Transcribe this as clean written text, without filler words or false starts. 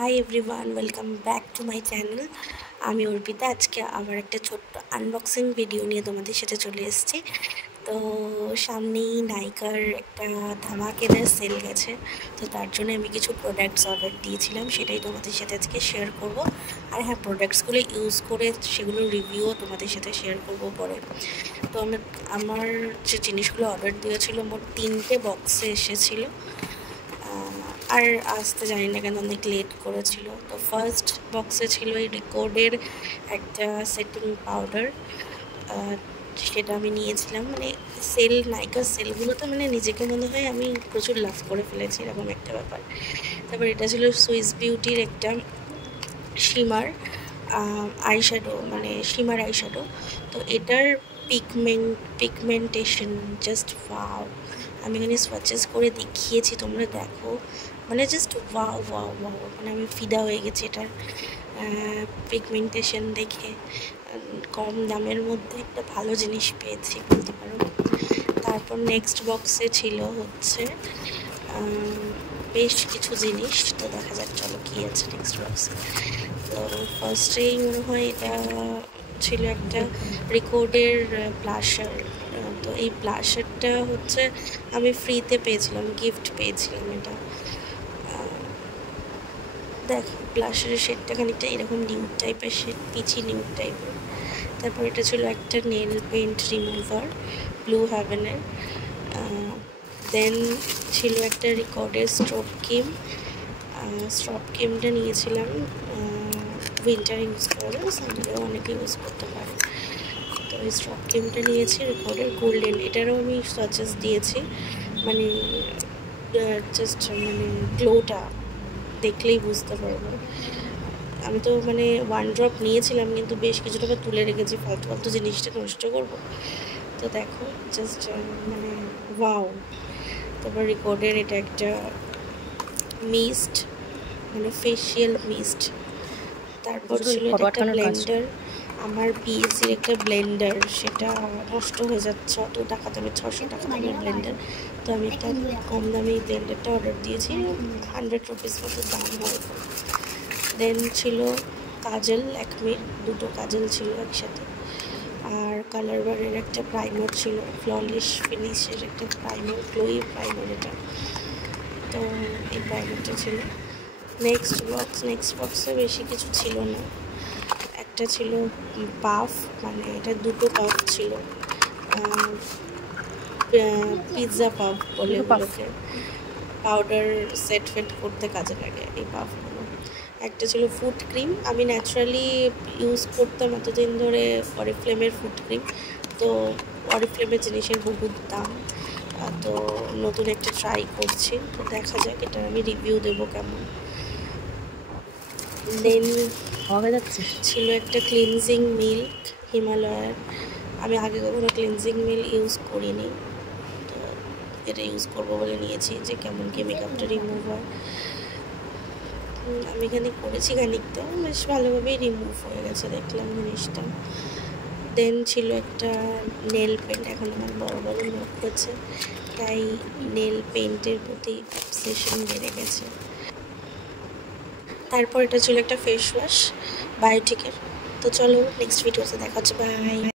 Hi everyone, welcome back to my channel. আমি অর্পিতা। আজকে আবার একটা ছোট্ট আনবক্সিং ভিডিও নিয়ে তোমাদের সাথে চলে এসেছি। তো সামনেই নাইকার একটা ধামাকেদার সেল গেছে, তো তার জন্য আমি কিছু প্রোডাক্টস অর্ডার দিয়েছিলাম, সেটাই তোমাদের সাথে আজকে শেয়ার করব। আর হ্যাঁ, প্রোডাক্টসগুলো ইউজ করে সেগুলোর রিভিউও তোমাদের সাথে শেয়ার করব পরে। তো আমার যে জিনিসগুলো অর্ডার দেওয়া ছিল, মোট 3টে বক্সে এসেছিলো। আর আসতে জানি না কেন অনেক লেট করেছিল। তো ফার্স্ট বক্সে ছিল এই রিকর্ডের একটা সেটিং পাউডার, সেটা আমি নিয়েছিলাম। মানে নাইকার সেলগুলোতে নিজেকে মনে হয় আমি প্রচুর লাভ করে ফেলেছি, এরকম একটা ব্যাপার। তারপর এটা ছিল সুইস বিউটির একটা শিমার আইশ্যাডো, শিমার আইশ্যাডো। তো এটার পিগমেন্টেশন জাস্ট ওয়াও। আমি এখানে সোয়াচেস করে দেখিয়েছি, তোমরা দেখো, জাস্ট ওয়াও ওয়াও ওয়াও। আমি ফিদা হয়ে গেছি এটার পিগমেন্টেশন দেখে। কম দামের মধ্যে একটা ভালো জিনিস পেয়েছি বলতে পারো। তারপর নেক্সট বক্সে ছিল হচ্ছে বেশ কিছু জিনিস। তো দেখা যাক চলো কী আছে নেক্সট বক্সে। তো ফার্স্টেই মনে হয় এটা ছিল একটা রিকর্ডের ব্লাশার। তো এই ব্লাশারটা হচ্ছে আমি ফ্রিতে পেয়েছিলাম, গিফট পেয়েছিলাম এটা। দেখো ব্লাশারের শেডটা খানিকটা এরকম নিউড টাইপের শেড, পিচি নিউড টাইপের। তারপর এটা ছিল একটা নেল পেন্ট রিমুভার ব্লু হ্যাভেনের। দেন ছিল একটা রিকর্ডের স্ট্রপ ক্রিমটা নিয়েছিলাম উইন্টার ইউজ করে, সামারেও অনেকে ইউজ করতে পারে। তো এই স্ট্রপ ক্রিমটা নিয়েছি রিকর্ডের গোল্ডেন। এটারও আমি সাজেস্ট দিয়েছি, জাস্ট গ্লোটা দেখলেই বুঝতে পারবো। আমি তো ওয়ান ড্রপ নিয়েছিলাম, কিন্তু বেশ কিছু টাকা তুলে রেখেছি, ফালতু জিনিসটা নষ্ট করবো। তো দেখো জাস্ট ওয়াও। তারপর রিকর্ডের এটা একটা মিস্ট, ফেশিয়াল মিস্ট। তারপর ছিল এটা একটা ব্লেন্ডার, আমার পিএসির একটা ব্লেন্ডার, সেটা নষ্ট হয়ে যাচ্ছে অত টাকা দামের, 600 টাকা দামের ব্লেন্ডার। তো আমি একটা কম দামে এই ব্লেন্ডারটা অর্ডার দিয়েছি, 100 রুপিস মতো দাম হয়। দেন ছিল কাজল, ল্যাকমির 2টো কাজল ছিল একসাথে। আর কালার বারের একটা প্রাইমার ছিল, ফ্ললেস ফিনিশের একটা প্রাইমার, গ্লোই প্রাইমার এটা। তো এই প্রাইমারটা ছিল। নেক্সট বক্সে বেশি কিছু ছিল না। একটা ছিল পাফ, এটা 2টো পাফ ছিল, পিৎজা পাফ বলে ওগুলোকে, পাউডার সেট করতে কাজে লাগে এই পাফগুলো। একটা ছিল ফুড ক্রিম, আমি ন্যাচারালি ইউজ করতাম এতদিন ধরে অরিফ্লেমের ফুড ক্রিম। তো অরিফ্লেমের জিনিসের বহুত দাম, তো নতুন একটা ট্রাই করছি, তো দেখা যাক এটা আমি রিভিউ দেবো কেমন। দেন ছিল একটা ক্লিনজিং মিল্ক হিমালয়ার। আমি আগে কখনো ক্লিনজিং মিল্ক ইউজ করিনি, তো এটা ইউজ করবো বলে নিয়েছি, যে কেমন কি মেকআপটা রিমুভ হয়। আমি এখানে করেছি খানিকটা, বেশ ভালোভাবেই রিমুভ হয়ে গেছে দেখলাম জিনিসটা। দেন ছিল একটা নেল পেন্ট, এখন আমার বড় বড় নখ হচ্ছে, তাই নেল পেন্টের প্রতি অবসেশন বেড়ে গেছে। তারপর এটা ছিল একটা ফেস ওয়াশ বায়োটিকের। তো চলো নেক্সট ভিডিওতে দেখা হচ্ছে, বাই।